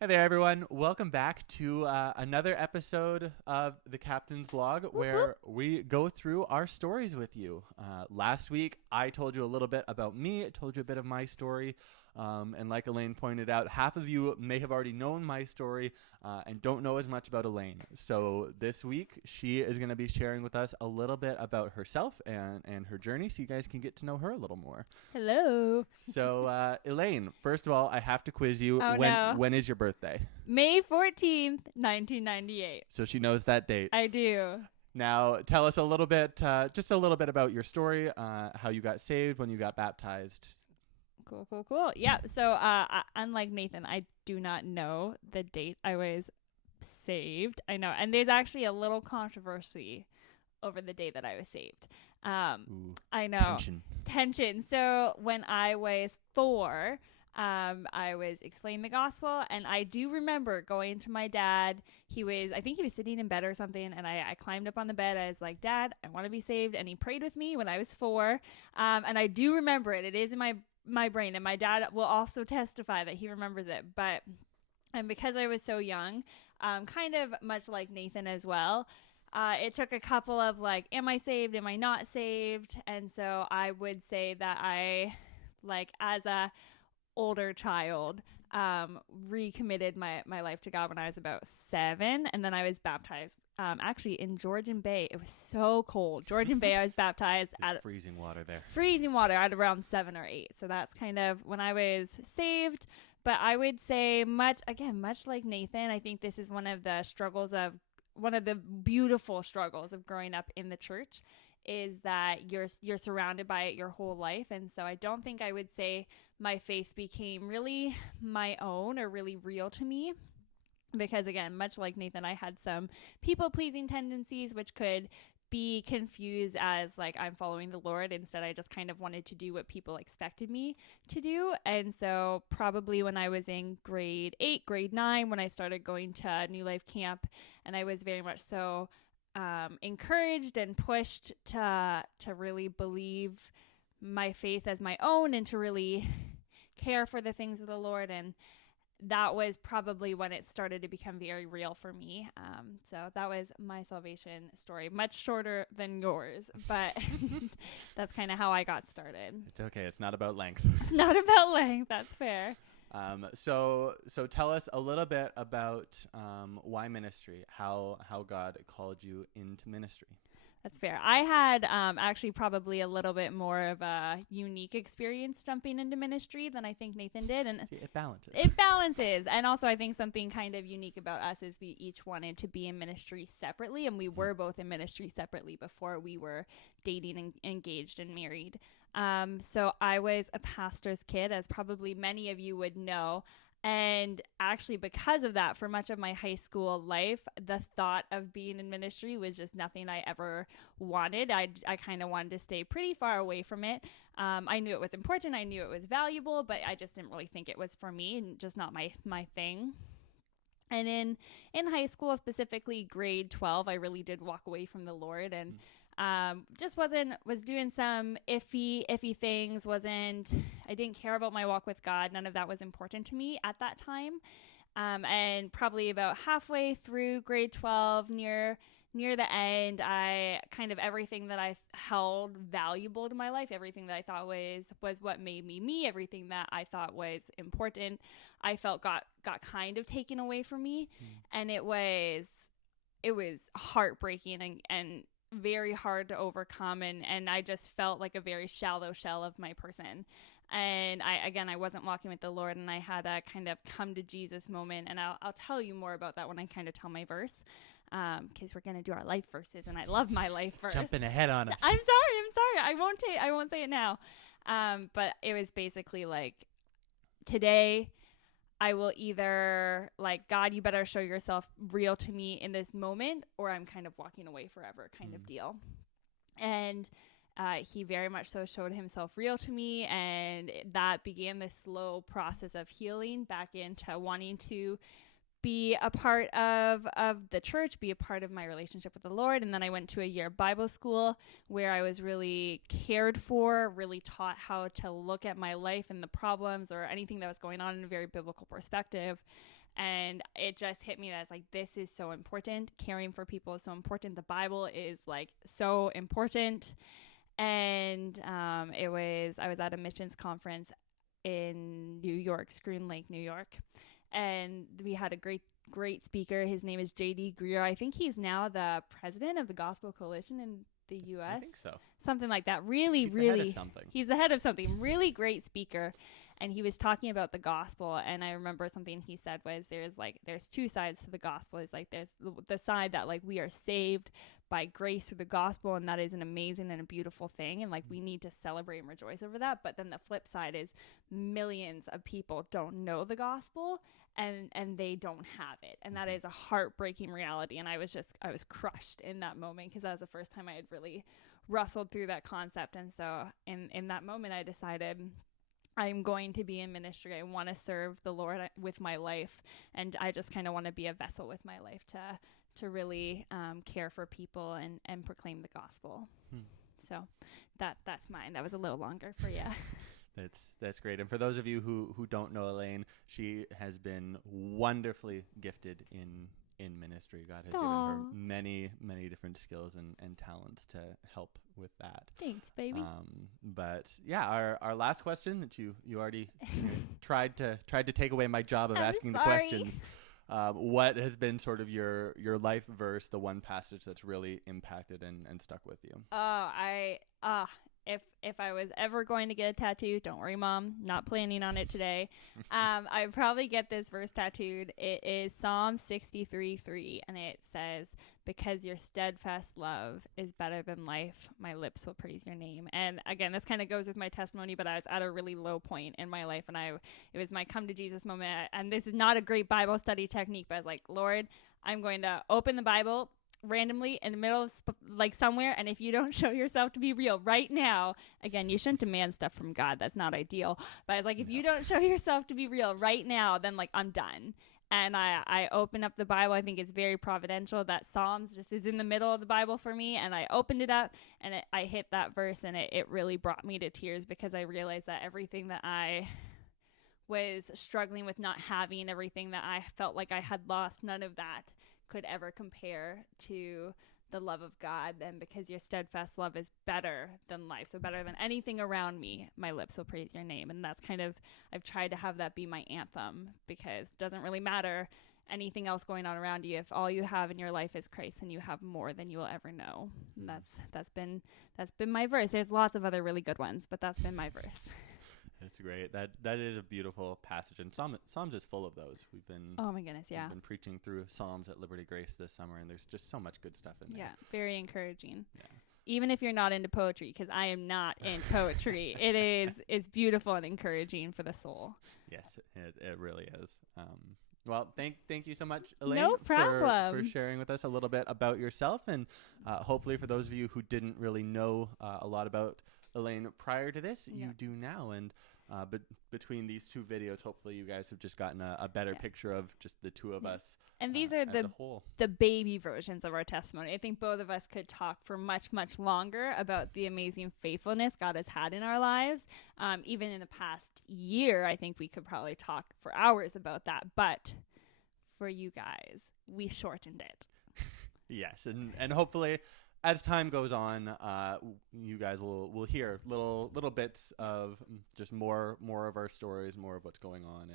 Hey there, everyone. Welcome back to another episode of the Captain's Log Whoop, whoop. where we go through our stories with you. Last week, I told you a little bit about me, I told you a bit of my story. And like Elaine pointed out, half of you may have already known my story and don't know as much about Elaine. So this week, she is going to be sharing with us a little bit about herself and her journey so you guys can get to know her a little more. Hello. So, Elaine, first of all, I have to quiz you. Oh When no. when is your birthday? May 14th, 1998. So she knows that date. I do. Now, tell us a little bit, just a little bit about your story, how you got saved, when you got baptized. Cool. Yeah, so unlike Nathan, I do not know the date I was saved. I know. And there's actually a little controversy over the day that I was saved. Ooh, I know. tension. So when I was 4, I was explaining the gospel, and I do remember going to my dad. I think he was sitting in bed or something, and I climbed up on the bed. I was like, Dad, I want to be saved. And he prayed with me when I was 4. And I do remember it. It is in my brain, and my dad will also testify that he remembers it. And because I was so young, kind of much like Nathan as well, it took a couple of like, am I saved? Am I not saved? And so I would say that I, like, as a older child, recommitted my life to God when I was about 7, and then I was baptized actually in Georgian Bay. It was so cold. Georgian Bay, I was baptized at Freezing water there. freezing water at around 7 or 8. So that's kind of when I was saved. But I would say much like Nathan, I think this is one of the beautiful struggles of growing up in the church, is that you're surrounded by it your whole life. And so I don't think I would say my faith became really my own or really real to me, because again, much like Nathan, I had some people pleasing tendencies which could be confused as like I'm following the Lord. Instead, I just kind of wanted to do what people expected me to do. And so probably when I was in grade 8, grade 9, when I started going to New Life Camp, and I was very much so encouraged and pushed to really believe my faith as my own and to really care for the things of the Lord. And that was probably when it started to become very real for me. So that was my salvation story, much shorter than yours, but that's kind of how I got started. It's okay. It's not about length. It's not about length. That's fair. So tell us a little bit about why ministry, how God called you into ministry. That's fair. I had actually probably a little bit more of a unique experience jumping into ministry than I think Nathan did. And See, it balances. it balances. And also I think something kind of unique about us is we each wanted to be in ministry separately. And we were both in ministry separately before we were dating and engaged and married. So I was a pastor's kid, as probably many of you would know. And actually, because of that, for much of my high school life, the thought of being in ministry was just nothing I ever wanted. I kind of wanted to stay pretty far away from it. I knew it was important. I knew it was valuable, but I just didn't really think it was for me and just not my thing. And in high school, specifically grade 12, I really did walk away from the Lord and just was doing some iffy things. I didn't care about my walk with God. None of that was important to me at that time. And probably about halfway through grade 12, near the end, I kind of everything that I held valuable to my life, everything that I thought was what made me, everything that I thought was important, I felt got kind of taken away from me. And it was heartbreaking and very hard to overcome, and I just felt like a very shallow shell of my person. And I wasn't walking with the Lord, and I had a kind of come to Jesus moment, and I'll tell you more about that when I kind of tell my verse, because we're gonna do our life verses, and I love my life verse. Jumping ahead on us. I'm sorry. I won't say it now. But it was basically like, today I will either, like, God, you better show yourself real to me in this moment, or I'm kind of walking away forever kind of deal. And he very much so showed himself real to me, and that began this slow process of healing back into wanting to be a part of the church, be a part of my relationship with the Lord. And then I went to a year of Bible school where I was really cared for, really taught how to look at my life and the problems or anything that was going on in a very biblical perspective. And it just hit me that it's like, this is so important. Caring for people is so important. The Bible is like so important. And I was at a missions conference in New York, Scroon Lake, New York. And we had a great speaker. His name is J.D. Greer. I think he's now the president of the Gospel Coalition in the U.S. I think so. Something like that. He's the head of something. He's the head of something. Really great speaker. And he was talking about the gospel. And I remember something he said was there's two sides to the gospel. It's like there's the side that like we are saved by grace through the gospel, and that is an amazing and a beautiful thing, and like we need to celebrate and rejoice over that. But then the flip side is millions of people don't know the gospel, and they don't have it, and that is a heartbreaking reality. And I was crushed in that moment, because that was the first time I had really wrestled through that concept. And so in that moment I decided I'm going to be in ministry. I want to serve the Lord with my life, and I just kind of want to be a vessel with my life to really care for people and proclaim the gospel. So that's mine. That was a little longer for you. That's great. And for those of you who don't know Elaine, she has been wonderfully gifted in ministry. God has given her many different skills and talents to help with that. Thanks, baby. But yeah, our last question that you already tried to take away my job of asking the questions. What has been sort of your life verse, the one passage that's really impacted and stuck with you? If I was ever going to get a tattoo, don't worry, Mom, not planning on it today. I'd probably get this verse tattooed. It is Psalm 63:3, and it says, "Because your steadfast love is better than life, my lips will praise your name." And again, this kind of goes with my testimony, but I was at a really low point in my life, and it was my come to Jesus moment. And this is not a great Bible study technique, but I was like, Lord, I'm going to open the Bible randomly in the middle of like somewhere, and if you don't show yourself to be real right now, again, you shouldn't demand stuff from God, that's not ideal, but I was like, if you don't show yourself to be real right now, then like I'm done. And I open up the Bible. I think it's very providential that Psalms just is in the middle of the Bible for me, and I opened it up and I hit that verse, and it really brought me to tears, because I realized that everything that I was struggling with not having, everything that I felt like I had lost, none of that could ever compare to the love of God. And because your steadfast love is better than life, so better than anything around me, my lips will praise your name. And that's kind of, I've tried to have that be my anthem, because it doesn't really matter anything else going on around you. If all you have in your life is Christ, then you have more than you will ever know. And that's been my verse. There's lots of other really good ones, but that's been my verse. That's great. That is a beautiful passage, and Psalms is full of those. We've been oh my goodness, yeah. We've been preaching through Psalms at Liberty Grace this summer, and there's just so much good stuff in there. Yeah, very encouraging. Yeah. Even if you're not into poetry, because I am not in poetry, it's beautiful and encouraging for the soul. Yes, it really is. Well, thank you so much, Elaine, no problem. for sharing with us a little bit about yourself, and hopefully for those of you who didn't really know a lot about Elaine prior to this, you do now. And but between these two videos, hopefully you guys have just gotten a better picture of just the two of us. And these are the baby versions of our testimony. I think both of us could talk for much, much longer about the amazing faithfulness God has had in our lives. Even in the past year, I think we could probably talk for hours about that. But for you guys, we shortened it. Yes, and hopefully, as time goes on, you guys will hear little bits of just more of our stories, more of what's going on,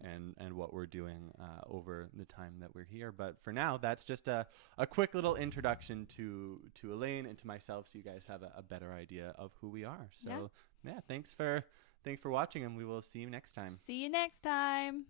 and what we're doing over the time that we're here. But for now, that's just a quick little introduction to Elaine and to myself, so you guys have a better idea of who we are. So yeah, thanks for watching, and we will see you next time. See you next time.